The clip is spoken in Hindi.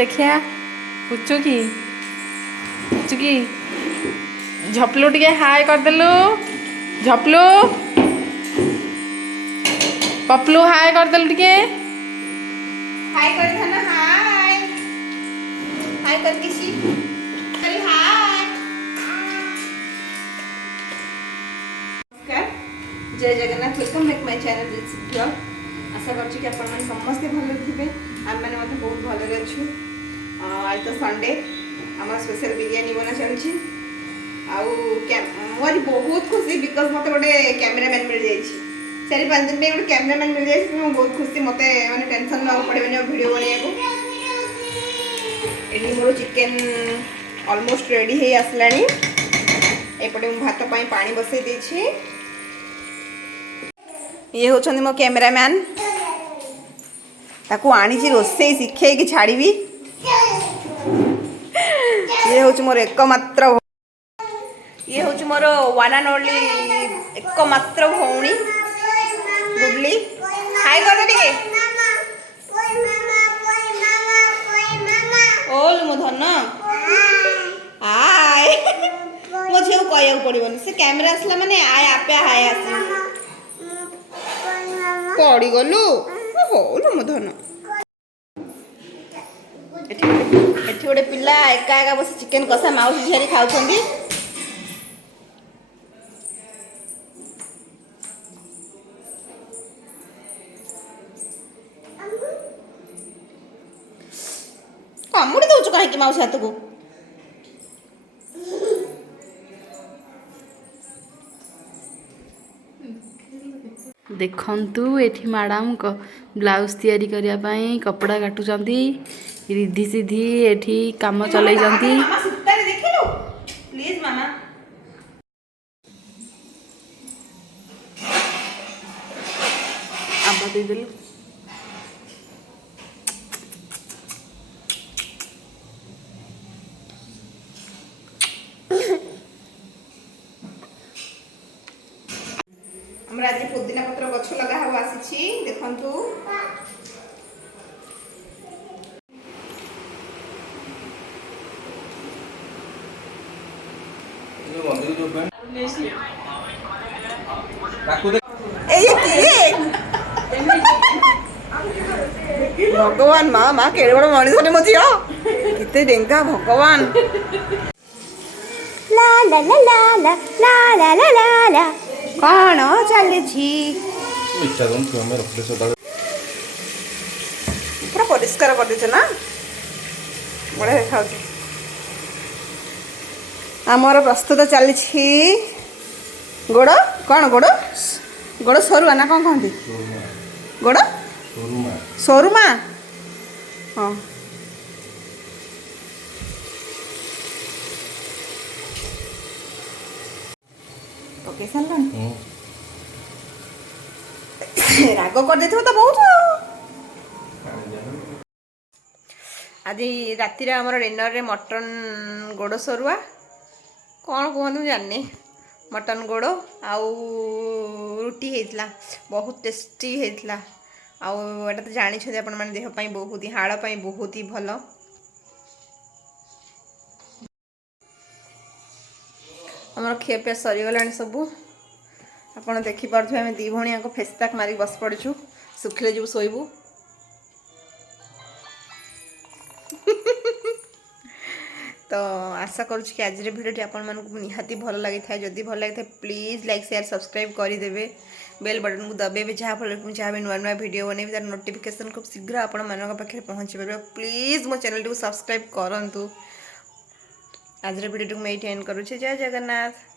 देखिया पुचुकी पुचुकी झपलू टिके हाय करदेलु झपलू पपलू हाय करदेलु टिके हाय कर धना हाय हाय कर किसी कर हाय नमस्कार जय Jagannath welcome back my channel this blog आशा करछु कि आपण मन समस्त भले थिबे हम माने मते बहुत भले रहछु आज तो संडे हमर स्पेशल बिरयानी बना चलछि आउ मोर बहुत खुशी बिकॉज़ मते गोटे कैमरामैन मिल जाइछि 4-5 दिन में गोटे कैमरामैन मिल जाइछि मैं बहुत खुशी मते माने टेंशन न पड़ेबनी वीडियो बनेको एनी मोर चिकन ऑलमोस्ट रेडी हे आसलानी एपटे मु भात पई पानी बसै देछि ये होछन मो कैमरामैन ताको आनी छी रोसे शिखे कि छाड़ीबी ये होछ मोर एकमात्र ये होछ मोर वन एंड ओनली एकमात्र भौणी गुडली हाय कर दे ओल मो धन हाय मो झे कहया पड़िबनी से कैमरा आसला माने आय आपे हाय आसी पड़ी गलु ओल मो धन एठी गोटे पिला एका एका बस चिकन कषा माउसी झियारी खाउछंदी कामुड़ी दउछु काहे कि माउसी हाथ को देखंतु एठी मैडम को ब्लाउज तैयारी करिया पई कपड़ा काटुचंती रिद्धि सिद्धि एठी काम चलै जंती मामा सुत्तारे देखिलु प्लीज मामा आबा दे देलु हमरा आज पुदीना पत्र गछ लगा हो आसी देखंतु भगवान माँ माँ केड़े बड़ मनीष ने मझी किते डेंगा भगवान ला ला ला ला ला ला ला ला ला कौन चले पूरा परिष्कार कर दे ना बड़े देखा आमर प्रस्तुत चली गोड़ कौन गोड़ गोड़ सरुआ ना कौन कहती गोड़ सरुमा हाँ पके सारे राग कर दे तो बहुत आज राति आमर डिनर रे मटन गोड़ सरुआ कौन कहते जानी मटन गोड़ आउ रुटी होता बहुत टेस्टी होता आटा तो जानी आपण मैंने देहपाई बहुत ही हाड़ बहुत ही भल आमर खियापिया सरीगला सबू आपड़ देखिपे आम दी भाई को फेस पैक मारिक बस पड़ू सुखिले जीव शोबू तो आशा करुँच कि आज भिडियो आपण मानक निहाती भल लगी था जदि भल लगी था प्लीज लाइक शेयर सब्सक्राइब करदे बेल बटन को दबेबे जहाँफल जहाँ भी नुआ नुआ वीडियो बनैबी तार नोटिफिकेशन खूब शीघ्र आपण मान पाखे पहुँची पार प्लीज मो चैनल को सब्सक्राइब करूँ आज भिडियो को मैं एंड करुँचे जय जगन्नाथ।